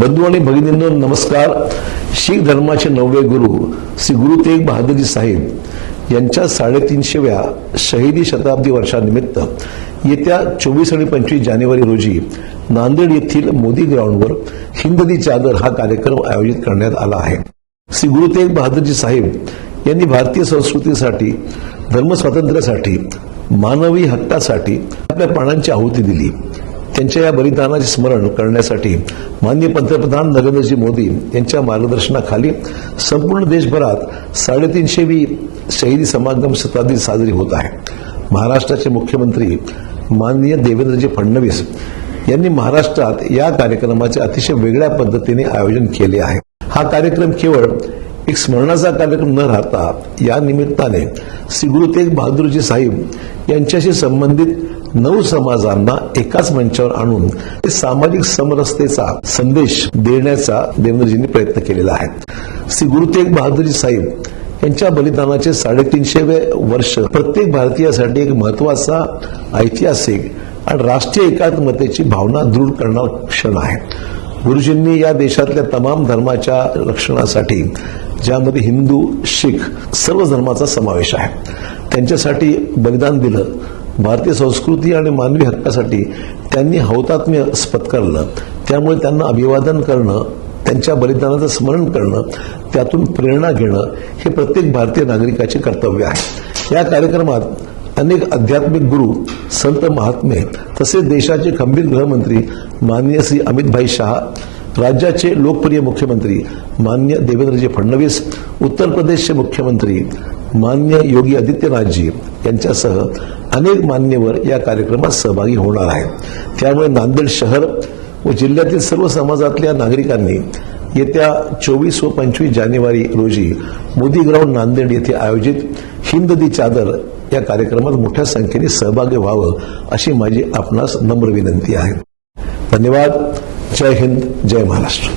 बंधू आणि भगिनींनो नमस्कार। शीख धर्माचे नववे गुरु श्री गुरु तेग बहादुरजी साहेब यांच्या 350व्या शहीदी शताब्दी वर्षानिमित्त येत्या 24 आणि 25 जानेवारी रोजी नांदेड येथील मोदी ग्राउंडवर हिंद दी चादर हा कार्यक्रम आयोजित करण्यात आला आहे। श्री गुरु तेग बहादुरजी साहेब यांनी भारतीय संस्कृतीसाठी, धर्मस्वातंत्र्यासाठी, मानवी हक्कासाठी आपल्या प्राणांची आहुती दिली। त्यांच्या या बलिदानाचे स्मरण करण्यासाठी माननीय पंतप्रधान नरेंद्रजी मोदी यांच्या मार्गदर्शनाखाली संपूर्ण देशभरात 350वी शहीदी समागम शताब्दी साजरी होत आहे। महाराष्ट्राचे मुख्यमंत्री माननीय देवेंद्रजी फडणवीस यांनी महाराष्ट्रात या कार्यक्रमाचे अतिशय वेगळ्या पद्धतीने आयोजन केले आहे। हा कार्यक्रम केवळ एक स्मरणाचा कार्यक्रम न राहता या निमित्ताने श्री गुरु तेग बहादुरजी साहेब यांच्याशी संबंधित 9 समाजांना एकाच मंचावर आणून सामाजिक समरसतेचा संदेश देण्याचा देवेंद्रजींनी प्रयत्न केलेला आहे। श्री गुरु तेग बहादुरजी साहेब यांच्या बलिदानाचे 350वे वर्ष प्रत्येक भारतीयासाठी एक महत्त्वाचा, ऐतिहासिक आणि राष्ट्रीय एकात्मतेची भावना दृढ करणारा क्षण आहे। गुरुजींनी या देशातल्या तमाम धर्माच्या रक्षणासाठी, ज्यामध्ये हिंदू, शीख सर्व धर्माचा समावेश आहे, त्यांच्यासाठी बलिदान दिलं। भारतीय संस्कृती आणि मानवी हक्कासाठी त्यांनी हौतात्म्य पत्करलं। त्यामुळे त्यांना अभिवादन करणं, त्यांच्या बलिदानाचं स्मरण करणं, त्यातून प्रेरणा घेणं हे प्रत्येक भारतीय नागरिकाचे कर्तव्य आहे। या कार्यक्रमात अनेक आध्यात्मिक गुरु, संत महात्मे तसेच देशाचे खंबीर गृहमंत्री माननीय श्री अमितभाई शाह, राज्याचे लोकप्रिय मुख्यमंत्री माननीय देवेंद्रजी फडणवीस, उत्तर प्रदेशचे मुख्यमंत्री माननीय योगी आदित्यनाथजी यांच्यासह अनेक मान्यवर या कार्यक्रमात सहभागी होणार आहेत। त्यामुळे नांदेड शहर व जिल्ह्यातील सर्व समाजातल्या नागरिकांनी येत्या 24 व 25 जानेवारी रोजी मोदी ग्राउंड नांदेड येथे आयोजित हिंद दी चादर या कार्यक्रमात मोठ्या संख्येने सहभागी व्हावं अशी माझी आपणास नम्र विनंती आहे। धन्यवाद। जय हिंद, जय महाराष्ट्र।